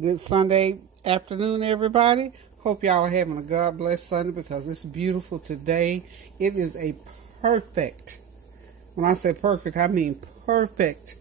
Good Sunday afternoon, everybody. Hope y'all are having a God bless Sunday because it's beautiful today. It is a perfect, when I say perfect, I mean perfect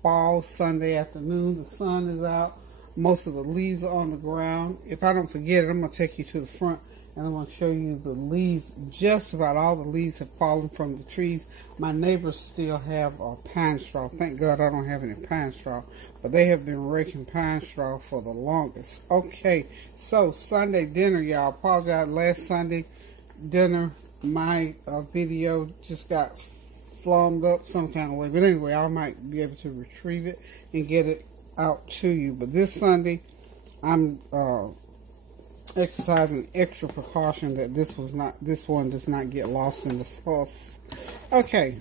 fall Sunday afternoon. The sun is out. Most of the leaves are on the ground. If I don't forget it, I'm going to take you to the front and I'm going to show you the leaves. Just about all the leaves have fallen from the trees. My neighbors still have pine straw. Thank God I don't have any pine straw. But they have been raking pine straw for the longest. Okay, so Sunday dinner, y'all. Apologize, last Sunday dinner, my video just got flummed up some kind of way. But anyway, I might be able to retrieve it and get it out to you. But this Sunday, I'm exercising extra precaution that this one does not get lost in the sauce. Okay,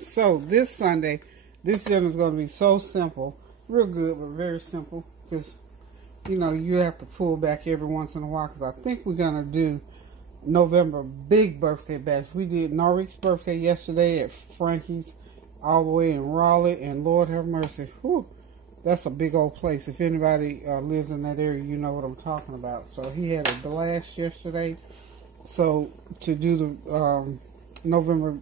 so this Sunday, this dinner is going to be so simple, real good, but very simple, because you know you have to pull back every once in a while. Because I think we're gonna do November big birthday bash. We did Norik's birthday yesterday at Frankie's, all the way in Raleigh, and Lord have mercy, whew, that's a big old place. If anybody lives in that area, you know what I'm talking about. So he had a blast yesterday. So to do the November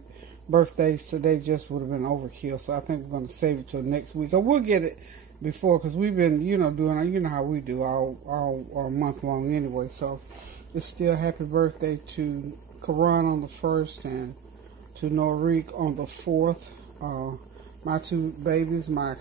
birthdays today just would have been overkill. So I think we're going to save it till next week. Or we'll get it before, because we've been, doing, you know how we do all month long anyway. So it's still happy birthday to Karan on the 1st and to Norik on the 4th. My two babies, my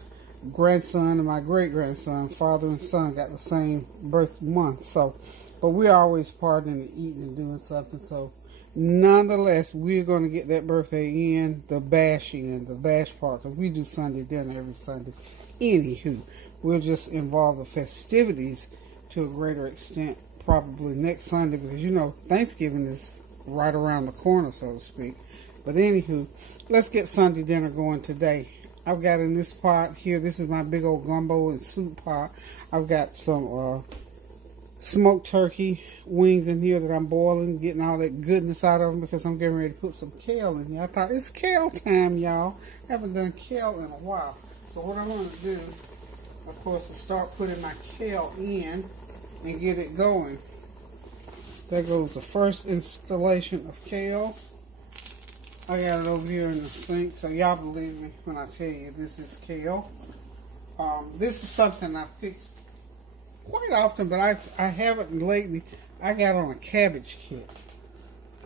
grandson and my great-grandson, father and son, got the same birth month. So, but we're always partying and eating and doing something. So, nonetheless, we're going to get that birthday in, the bash part, because we do Sunday dinner every Sunday. Anywho, we'll just involve the festivities to a greater extent probably next Sunday, because you know Thanksgiving is right around the corner, so to speak. But anywho, let's get Sunday dinner going today. I've got in this pot here, this is my big old gumbo and soup pot. I've got some smoked turkey wings in here that I'm boiling, getting all that goodness out of them because I'm getting ready to put some kale in here. I thought, it's kale time, y'all. Haven't done kale in a while. So what I'm going to do, of course, is start putting my kale in and get it going. There goes the first installation of kale. I got it over here in the sink, so y'all believe me when I tell you this is kale. This is something I fix quite often, but I haven't lately. I got on a cabbage kick.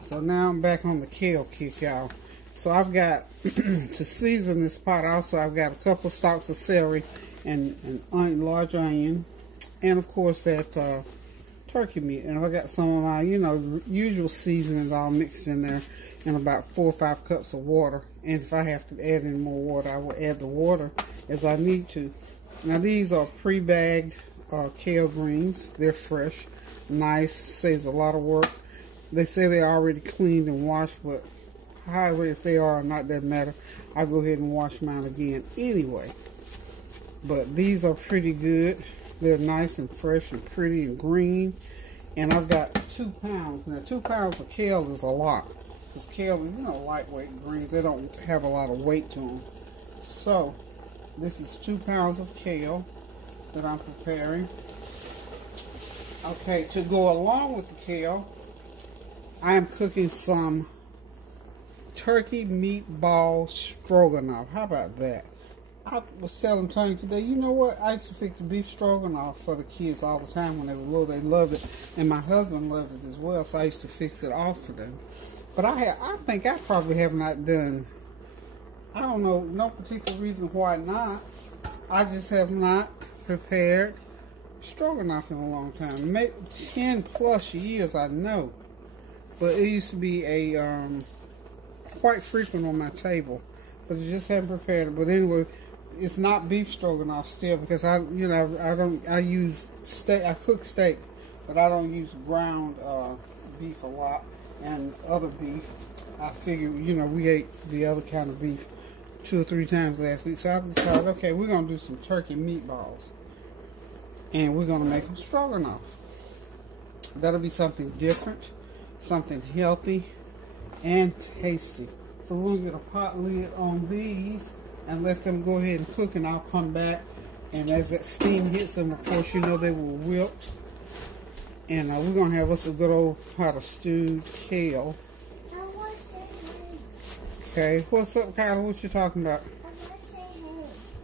So now I'm back on the kale kick, y'all. So I've got, to season this pot also, I've got a couple stalks of celery and large onion. And of course that turkey meat. And I got some of my, usual seasonings all mixed in there. And about 4 or 5 cups of water. And if I have to add any more water, I will add the water as I need to. Now these are pre-bagged kale greens. They're fresh, nice, saves a lot of work. They say they're already cleaned and washed, but however, if they are or not, doesn't matter. I'll go ahead and wash mine again anyway. But these are pretty good. They're nice and fresh and pretty and green. And I've got 2 pounds. Now 2 pounds of kale is a lot. Because kale is, lightweight greens. They don't have a lot of weight to them. So, this is 2 pounds of kale that I'm preparing. Okay, to go along with the kale, I am cooking some turkey meatball stroganoff. How about that? I was telling Tony today, you know what? I used to fix beef stroganoff for the kids all the time when they were little. They loved it. And my husband loved it as well, so I used to fix it all for them. But I think I probably have not done, I don't know, no particular reason why not. I just have not prepared stroganoff in a long time. Maybe 10 plus years, I know. But it used to be a quite frequent on my table. But I just haven't prepared it. But anyway, it's not beef stroganoff still, because I use steak. I cook steak, but I don't use ground beef a lot. And other beef, I figure, we ate the other kind of beef 2 or 3 times last week. So I decided, okay, we're going to do some turkey meatballs. And we're going to make them stroganoff. That'll be something different, something healthy, and tasty. So we're going to get a pot lid on these and let them go ahead and cook, and I'll come back And as that steam hits them, of course, you know they will wilt. And we're going to have us a good old pot of stewed kale. Okay, what's up, Kyla? What you talking about?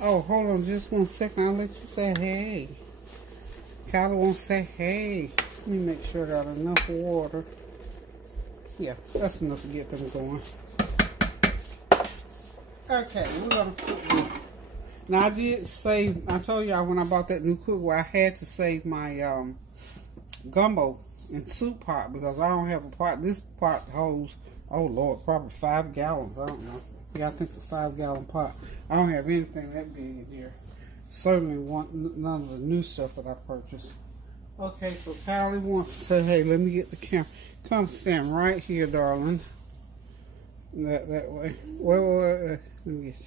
Oh, hold on just 1 second. I'll let you say hey. Kyla won't say hey. Let me make sure I got enough water. Yeah, that's enough to get them going. Okay, we're going to cook them. Now, I did save, I told y'all when I bought that new cookware, I had to save my gumbo and soup pot because I don't have a pot. This pot holds, oh Lord, probably 5 gallons. I don't know. Yeah, I think it's a 5-gallon pot. I don't have anything that big in here. Certainly none of the new stuff that I purchased. Okay, so Kylie wants to say, hey, let me get the camera. Come stand right here, darling. That way. Wait, let me get you.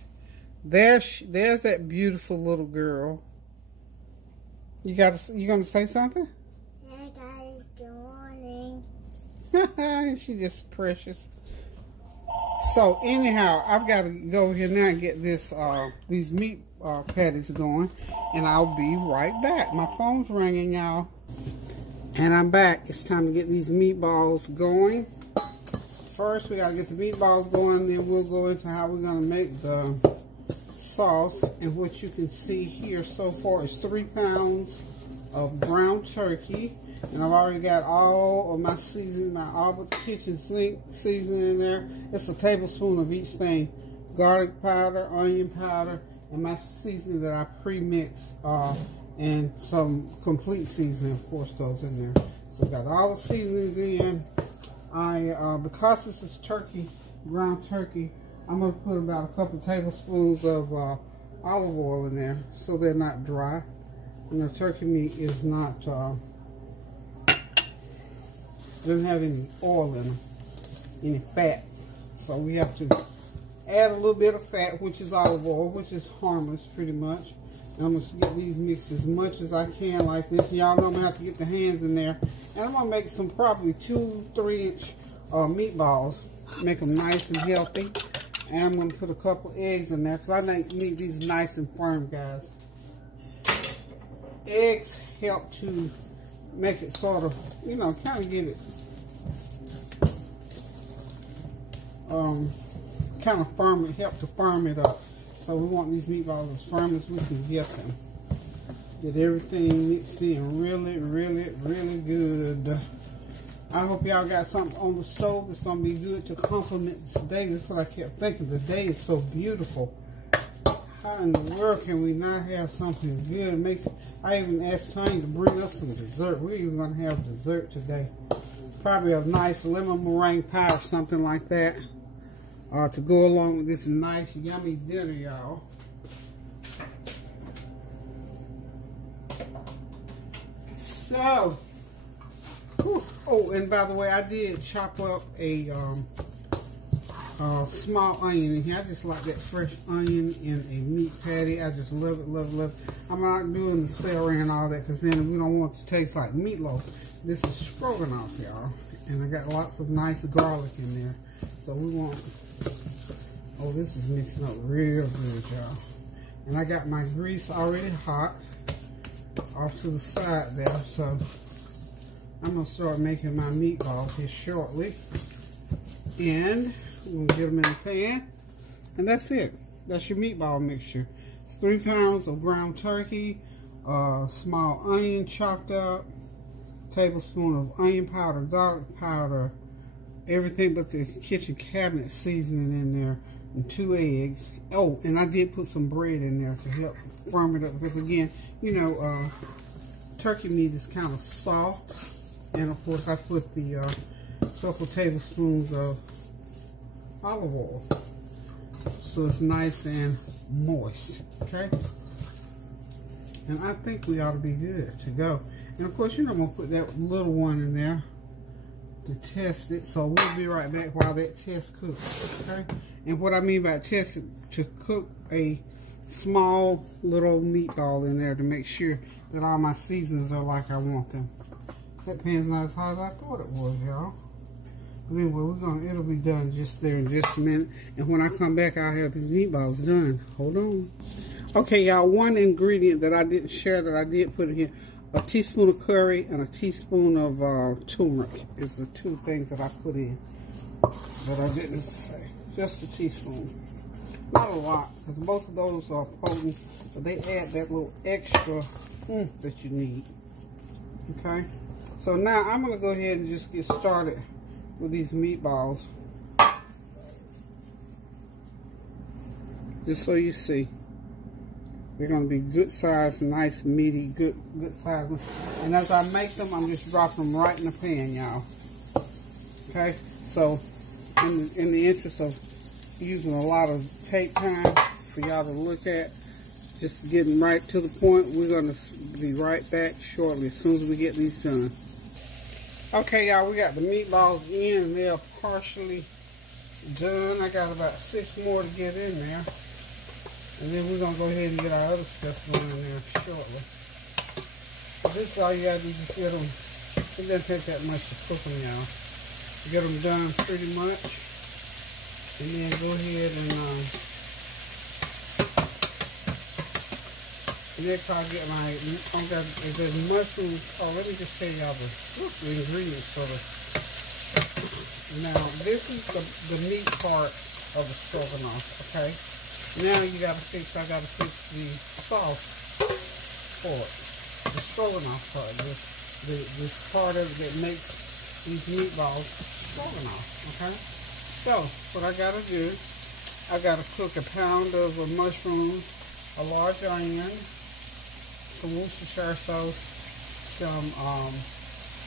There's that beautiful little girl. You gonna say something? Hey guys, good morning. She's just precious. So anyhow, I've got to go over here now and get this these meat patties going, and I'll be right back. My phone's ringing, y'all, and I'm back. It's time to get these meatballs going. First, we gotta get the meatballs going, then we'll go into how we're gonna make the sauce. And what you can see here so far is 3 pounds of ground turkey. And I've already got all of my seasoning, my Albert kitchen sink seasoning in there. It's a tablespoon of each thing. Garlic powder, onion powder, and my seasoning that I pre-mix. And some complete seasoning, of course, goes in there. So I've got all the seasonings in. Because this is turkey, ground turkey, I'm going to put about a couple tablespoons of olive oil in there so they're not dry. And the turkey meat is not... doesn't have any oil in them, any fat, so we have to add a little bit of fat, which is olive oil, which is harmless pretty much. And I'm going to get these mixed as much as I can like this. Y'all know I'm going to have to get the hands in there, and I'm going to make some probably 2-3 inch meatballs, make them nice and healthy. And I'm going to put a couple eggs in there because I need these nice and firm, guys. Eggs help to make it sort of, you know, kind of get it kind of firm, it help to firm it up. So we want these meatballs as firm as we can get them. Get everything mixed in really, really, really good. I hope y'all got something on the stove that's going to be good to complement this day. That's what I kept thinking. The day is so beautiful. How in the world can we not have something good? I even asked Tanya to bring us some dessert. We're even going to have dessert today. Probably a nice lemon meringue pie or something like that. To go along with this nice, yummy dinner, y'all. So, whew. Oh, and by the way, I did chop up a small onion in here. I just like that fresh onion in a meat patty. I just love it, love it, love it. I'm not doing the celery and all that because then we don't want it to taste like meatloaf. This is stroganoff, y'all. And I got lots of nice garlic in there. So we want, oh, this is mixing up real good, y'all. And I got my grease already hot off to the side there. So I'm going to start making my meatballs here shortly. And we'll get them in the pan. And that's it. That's your meatball mixture. It's 3 pounds of ground turkey, small onion chopped up, tablespoon of onion powder, garlic powder, everything but the kitchen cabinet seasoning in there, and 2 eggs. Oh, and I did put some bread in there to help firm it up because, again, you know, turkey meat is kind of soft. And of course I put the couple tablespoons of olive oil so it's nice and moist. Okay, and I think we ought to be good to go. And of course, you know, I'm gonna put that little one in there to test it, so we'll be right back while that test cooks. Okay, and what I mean by test it, to cook a small little meatball in there to make sure that all my seasonings are like I want them. That pan's not as hot as I thought it was, y'all. But anyway, it'll be done just there in just a minute. And when I come back, I'll have these meatballs done. Hold on. Okay, y'all, one ingredient that I didn't share that I did put in here, a teaspoon of curry and a teaspoon of turmeric is the two things that I put in that I didn't say. Just a teaspoon. Not a lot, because both of those are potent, but they add that little extra that you need. Okay? So now I'm going to go ahead and just get started with these meatballs. Just so you see. They're going to be good size, nice, meaty, good size. And as I make them, I'm just dropping them right in the pan, y'all. Okay? So, in the interest of using a lot of tape time for y'all to look at, just getting right to the point, we're going to be right back shortly as soon as we get these done. Okay, y'all, we got the meatballs in, and they're partially done. I got about 6 more to get in there. And then we're going to go ahead and get our other stuff going in there shortly. So this is all you got to do, just get them. It doesn't take that much to cook them, y'all. Get them done pretty much. And then go ahead and next I'll get my, if there's mushrooms, let me just tell y'all the ingredients for the, now this is the meat part of the stroganoff, okay? Now you gotta fix, I gotta fix the sauce for it. The stroganoff part, the part of it that makes these meatballs stroganoff, okay? So, what I gotta do, I gotta cook a pound of mushrooms, a large onion, some Worcestershire sauce, some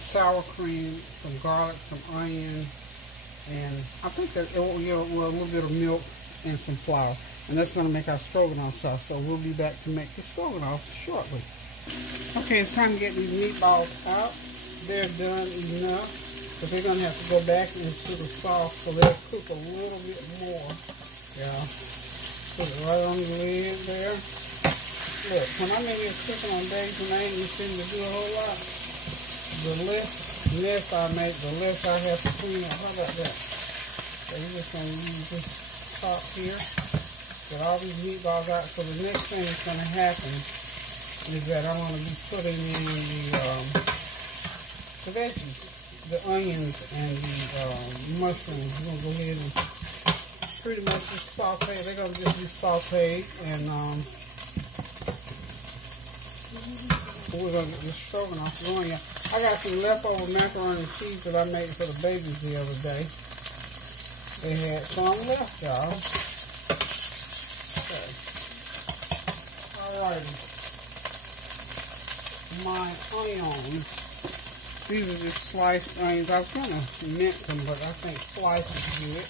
sour cream, some garlic, some onion, and I think that a little bit of milk and some flour. And that's going to make our stroganoff sauce. So we'll be back to make the stroganoff shortly. Okay, it's time to get these meatballs out. They're done enough, but they're going to have to go back into the sauce, so they'll cook a little bit more. Yeah, put it right on the lid there. Look, when I'm in here cooking on days when I ain't seem to do a whole lot, the less mess I make, the less I have to clean up. How about that? So we're just going to use this top here. Get all these meatballs out. So the next thing that's going to happen is that I'm going to be putting in the veggies, the onions and the mushrooms. We're going to go ahead and pretty much just saute. They're going to just be sauteed, and we're going to get this stroganoff going. I got some leftover macaroni and cheese that I made for the babies the other day. They had some left, y'all. Alrighty, my onions. These are just sliced onions. I was going to mince them, but I think slice is good.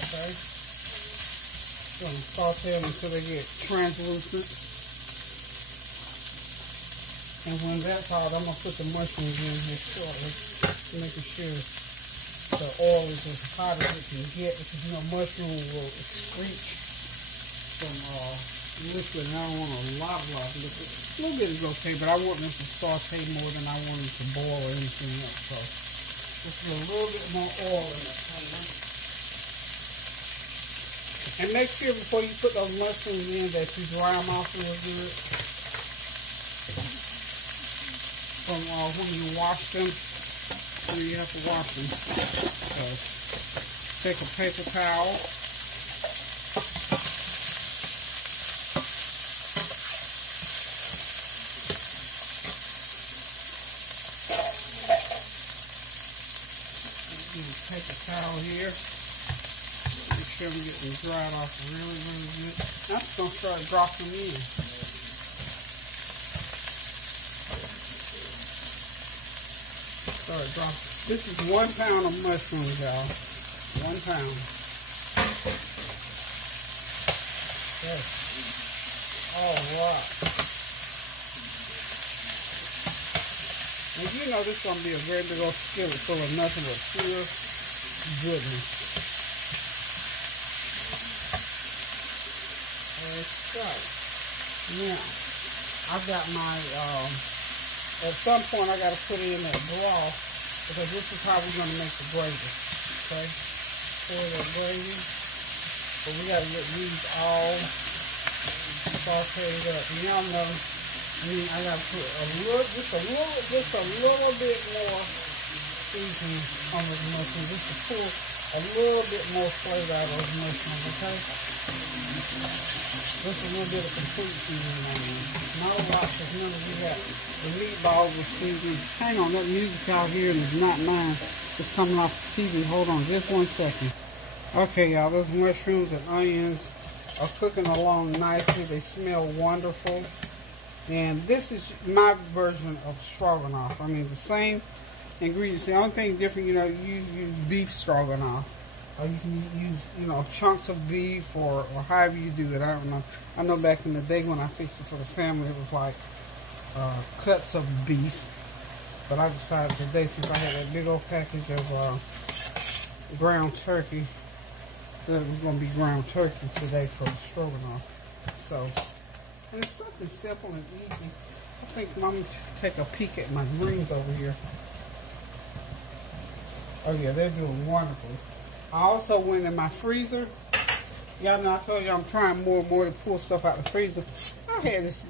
Okay, going to saute them until they get translucent. And when that's hot, I'm going to put the mushrooms in here shortly, making sure the oil is as hot as it can get, because you know mushroom will excrete some liquid, and I don't want a lot of liquid. A little bit is okay, but I want them to saute more than I want them to boil or anything else. So just a little bit more oil in the pan. And make sure before you put those mushrooms in that you dry them off real good. From when you wash them. You have to wash them. So, take a paper towel. Paper towel here. Make sure I'm getting dried off really, really good. I'm just going to start dropping them in. This is 1 pound of mushrooms, y'all. 1 pound. Okay. Alright. And you know this is going to be a very big old skillet full of nothing but pure goodness. Okay. Now, I've got my, at some point I got to put it in that broth, because this is how we're going to make the gravy. Okay? for the gravy. But we got to get these all sauteed up. And y'all know, I got to put just a little bit more seasoning on those mushrooms, just to pull a little bit more flavor out of those mushrooms, okay? Just a little bit of complete seasoning on them. Not a lot, because remember we got the meatballs with seasoning. Hang on, that music out here is not mine. It's coming off the TV. Hold on just 1 second. Okay, y'all, those mushrooms and onions are cooking along nicely. They smell wonderful. And this is my version of stroganoff. I mean, the same ingredients. The only thing different, you know, you use beef stroganoff. Or you can use, you know, chunks of beef or however you do it. I don't know. I know back in the day when I fixed it for the family, it was like cuts of beef. But I decided today, since I had that big old package of ground turkey, that it was going to be ground turkey today for the stroganoff. So, and it's something simple and easy. I think I'm going to take a peek at my greens over here. Oh yeah, they're doing wonderful. I also went in my freezer. Y'all know I told you I'm trying more and more to pull stuff out the freezer. I had this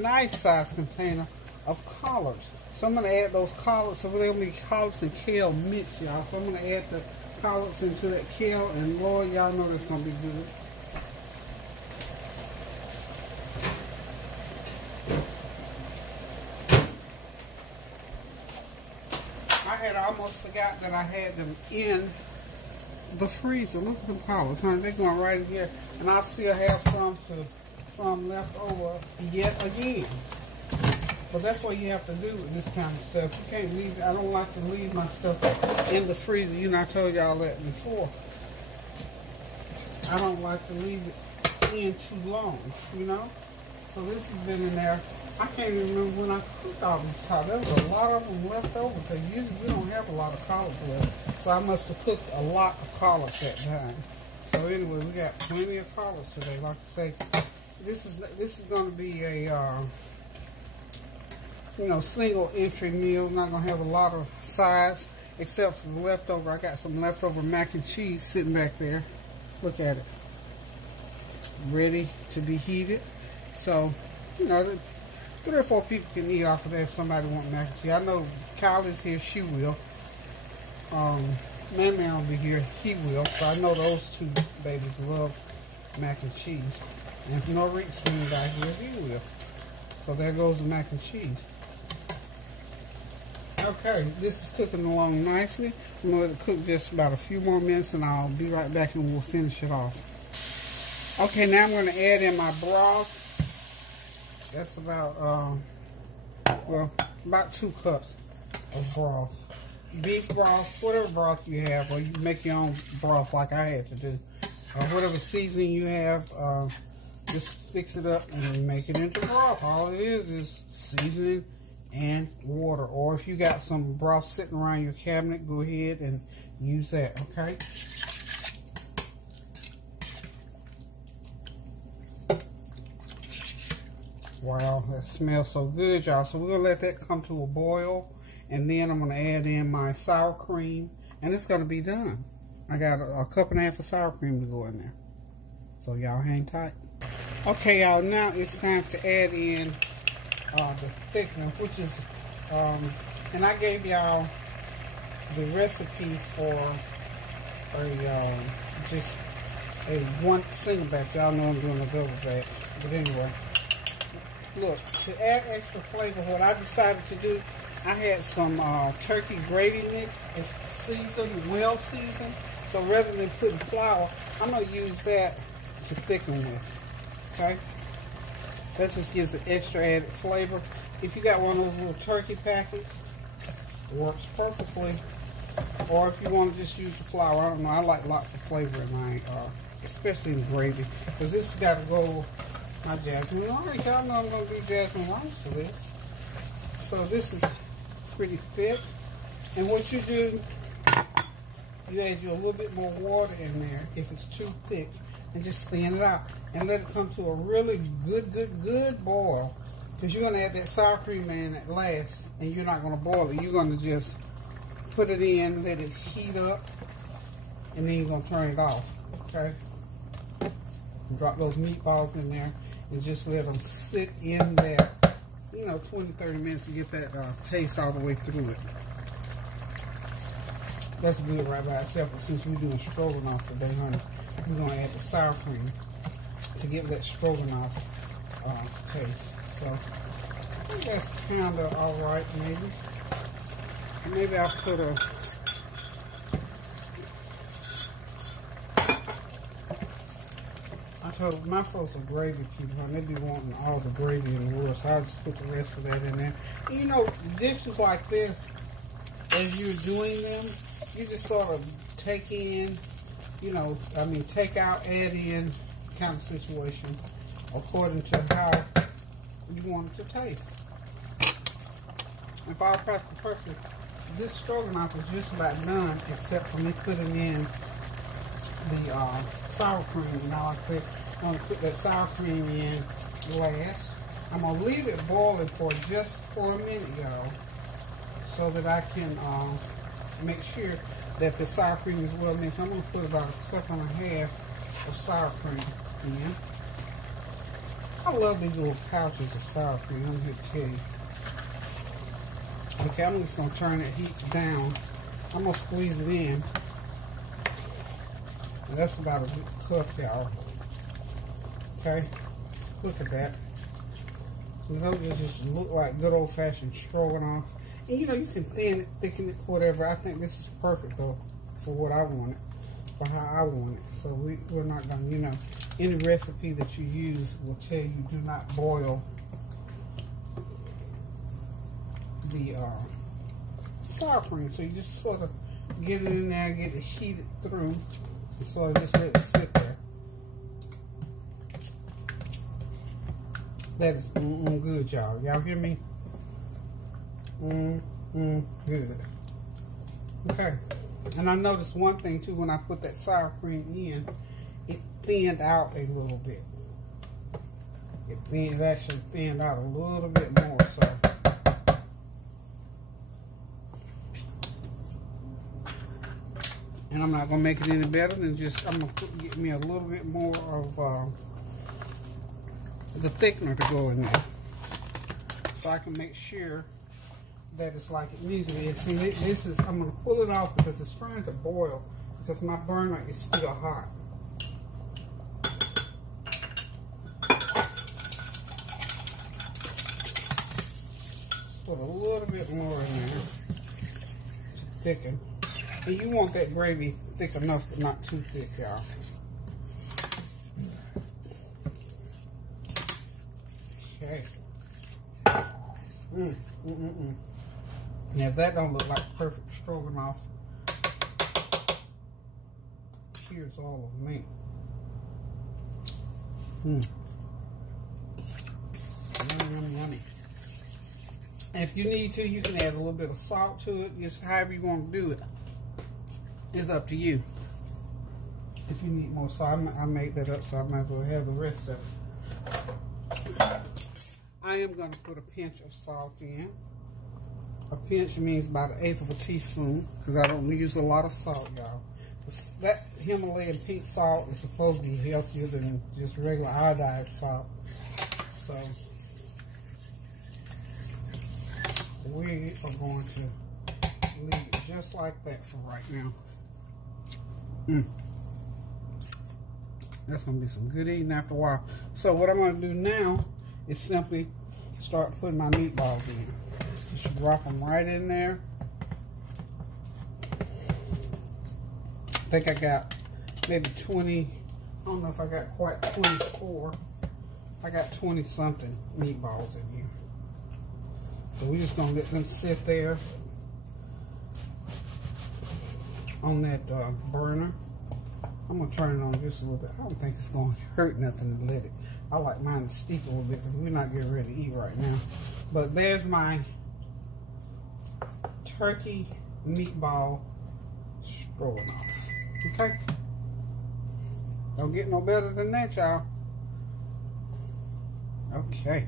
nice size container of collards. So I'm going to add those collards. So they're going to be collards and kale mix, y'all. So I'm going to add the collards into that kale. And Lord, y'all know that's going to be good. I had almost forgot that I had them in the freezer. Look at them collards, honey. They're going right in here. And I still have some left over yet again. But that's what you have to do with this kind of stuff. You can't leave, I don't like to leave my stuff in the freezer. You know, I told y'all that before. I don't like to leave it in too long, you know. So this has been in there. I can't even remember when I cooked all these collards. There was a lot of them left over because usually we don't have a lot of collards left. So I must have cooked a lot of collards that time. So anyway, we got plenty of collards today. Like I say, this is going to be a you know, single entry meal. Not going to have a lot of sides except for the leftover. I got some leftover mac and cheese sitting back there. Look at it. Ready to be heated. So, you know, 3 or 4 people can eat off of that if somebody wants mac and cheese. I know Kylie's here, she will. Man will be here, he will. So I know those 2 babies love mac and cheese. And if Norik's being back here, he will. So there goes the mac and cheese. Okay, this is cooking along nicely. I'm going to let it cook just about a few more minutes and I'll be right back and we'll finish it off. Okay, now I'm going to add in my broth. That's about, well, about 2 cups of broth. Beef broth, whatever broth you have, or you make your own broth like I had to do. Whatever seasoning you have, just fix it up and make it into broth. All it is seasoning and water. Or if you got some broth sitting around your cabinet, go ahead and use that, okay? Wow, that smells so good, y'all. So we're going to let that come to a boil. And then I'm going to add in my sour cream. And it's going to be done. I got a cup and a half of sour cream to go in there. So y'all hang tight. Okay, y'all. Now it's time to add in the thickener, which is, and I gave y'all the recipe for just a 1 single batch. Y'all know I'm doing a double batch. But anyway. Look, to add extra flavor, what I decided to do, I had some turkey gravy mix. It's seasoned, well seasoned. So rather than putting flour, I'm going to use that to thicken with. Okay? That just gives it extra added flavor. If you got one of those little turkey packets, it works perfectly. Or if you want to just use the flour, I don't know. I like lots of flavor in mine, especially in gravy. Because this has got to go. My Jasmin Rice. Y'all know I'm going to do Jasmin Rice for this. So this is pretty thick. And what you do, you add you a little bit more water in there if it's too thick. And just thin it out. And let it come to a really good boil. Because you're going to add that sour cream in at last. And you're not going to boil it. You're going to just put it in, let it heat up. and then you're going to turn it off, okay? Drop those meatballs in there and just let them sit in there, you know, 20-30 minutes to get that taste all the way through it. That's good right by itself, but since we're doing stroganoff today, honey, we're going to add the sour cream to give that stroganoff taste. So, I think that's kind of alright, maybe. Maybe I'll put a... I told my folks are gravy people, and they be wanting all the gravy in the world, so I'll just put the rest of that in there. And, you know, dishes like this, as you're doing them, you just sort of take in, you know, I mean, take out, add in kind of situation according to how you want it to taste. And for all practical purposes, this stroganoff is just about done, except for me putting in the sour cream. And now like I said, I'm going to put that sour cream in last. I'm going to leave it boiling for just for a minute, y'all, so that I can make sure that the sour cream is well mixed. I'm going to put about a cup and a half of sour cream in. I love these little pouches of sour cream, I'm here to tell you. Okay, I'm just going to turn that heat down. I'm going to squeeze it in. And that's about a good cup, y'all. Okay, look at that. Those just look like good old-fashioned stroganoff. And you know, you can thin it, thicken it, whatever. I think this is perfect, though, for what I want it, for how I want it. So we're not going to, you know, any recipe that you use will tell you do not boil the sour cream. So you just sort of get it in there, get it heated through, and sort of just let it sit there. That is good, y'all. Y'all hear me? Good. Okay. And I noticed one thing too, when I put that sour cream in, it thinned out a little bit. It actually thinned out a little bit more, so. And I'm not going to make it any better than just, I'm going to get me a little bit more of the thickener to go in there, so I can make sure that it's like it needs to be. See, this is, I'm going to pull it off because it's trying to boil because my burner is still hot. Just put a little bit more in there to thicken. And you want that gravy thick enough, but not too thick, y'all. Okay. Now, if that don't look like perfect stroganoff, here's all of me. Yummy, yummy. And if you need to, you can add a little bit of salt to it. Just however you want to do it. It's up to you. If you need more salt, I made that up, so I might as well have the rest of it. I am going to put a pinch of salt in. A pinch means about 1/8 of a teaspoon, because I don't use a lot of salt, y'all. That Himalayan pink salt is supposed to be healthier than just regular iodized salt. So we are going to leave it just like that for right now. That's going to be some good eating after a while. So what I'm going to do now is simply start putting my meatballs in. Just drop them right in there. I think I got maybe 20, I don't know if I got quite 24. I got 20 something meatballs in here. So we're just going to let them sit there on that burner. I'm going to turn it on just a little bit. I don't think it's going to hurt nothing to let it. I like mine to steep a little bit because we're not getting ready to eat right now. But there's my turkey meatball stroganoff. Okay? Don't get no better than that, y'all. Okay.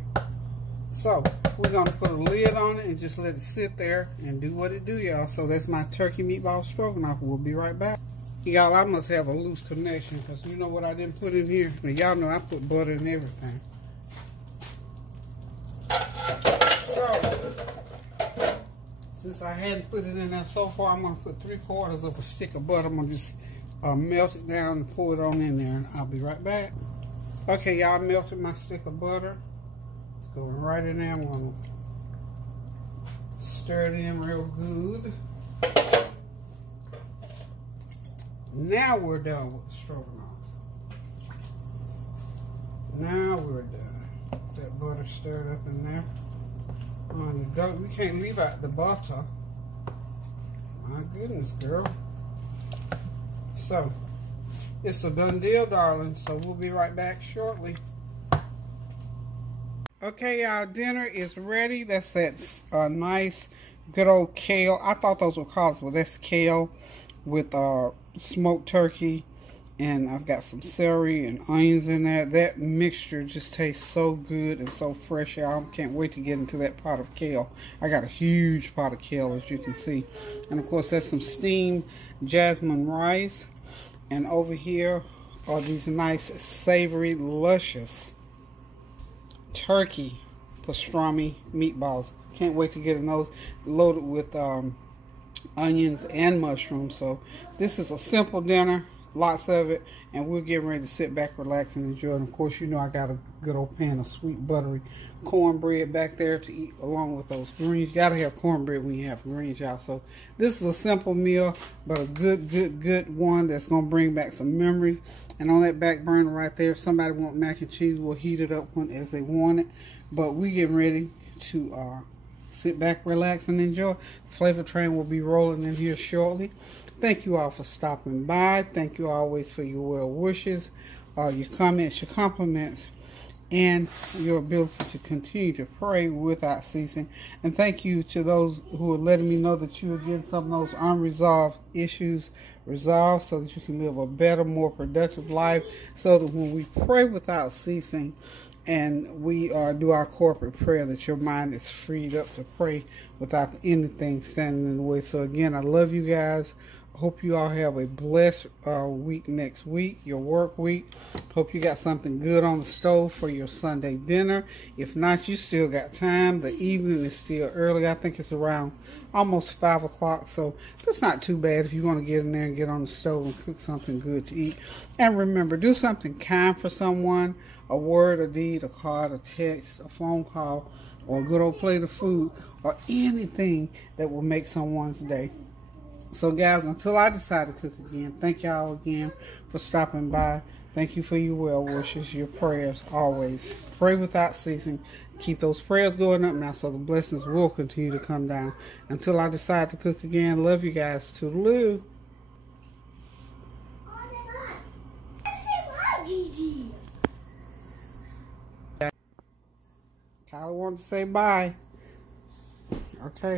So, we're going to put a lid on it and just let it sit there and do what it do, y'all. So, that's my turkey meatball stroganoff. We'll be right back. Y'all, I must have a loose connection because you know what I didn't put in here? Now, y'all know I put butter in everything. So, since I hadn't put it in there so far, I'm going to put 3/4 of a stick of butter. I'm going to just melt it down and pour it on in there, and I'll be right back. Okay, y'all, melted my stick of butter. It's going right in there. I'm going to stir it in real good. Now we're done with the stroganoff. Now we're done. That butter stirred up in there. We can't leave out the butter. My goodness, girl. So, it's a done deal, darling. So we'll be right back shortly. Okay, y'all, dinner is ready. That's that nice, good old kale. I thought those were collards, but that's kale with smoked turkey, and I've got some celery and onions in there. That mixture just tastes so good and so fresh, y'all. Can't wait to get into that pot of kale. I got a huge pot of kale, as you can see. And of course, that's some steamed jasmine rice. And over here are these nice, savory, luscious turkey pastrami meatballs. Can't wait to get in those, loaded with onions and mushrooms. So this is a simple dinner, lots of it, and we're getting ready to sit back, relax, and enjoy. And of course, you know I got a good old pan of sweet buttery cornbread back there to eat along with those greens. You gotta have cornbread when you have greens, y'all. So this is a simple meal, but a good one that's gonna bring back some memories. And on that back burner right there, if somebody want mac and cheese, we'll heat it up as they want it. But we getting ready to sit back, relax, and enjoy. The flavor train will be rolling in here shortly. Thank you all for stopping by. Thank you always for your well wishes, your comments, your compliments, and your ability to continue to pray without ceasing. And thank you to those who are letting me know that you are getting some of those unresolved issues resolved so that you can live a better, more productive life, so that when we pray without ceasing and we do our corporate prayer, that your mind is freed up to pray without anything standing in the way. So again, I love you guys. Hope you all have a blessed week next week, your work week. Hope you got something good on the stove for your Sunday dinner. If not, you still got time. The evening is still early. I think it's around almost 5 o'clock. So that's not too bad if you want to get in there and get on the stove and cook something good to eat. And remember, do something kind for someone. A word, a deed, a card, a text, a phone call, or a good old plate of food, or anything that will make someone's day. So guys, until I decide to cook again, thank y'all again for stopping by. Thank you for your well wishes, your prayers always. Pray without ceasing. Keep those prayers going up now so the blessings will continue to come down. Until I decide to cook again, love you guys. Toodaloo. Kyla wanted to say bye. Okay.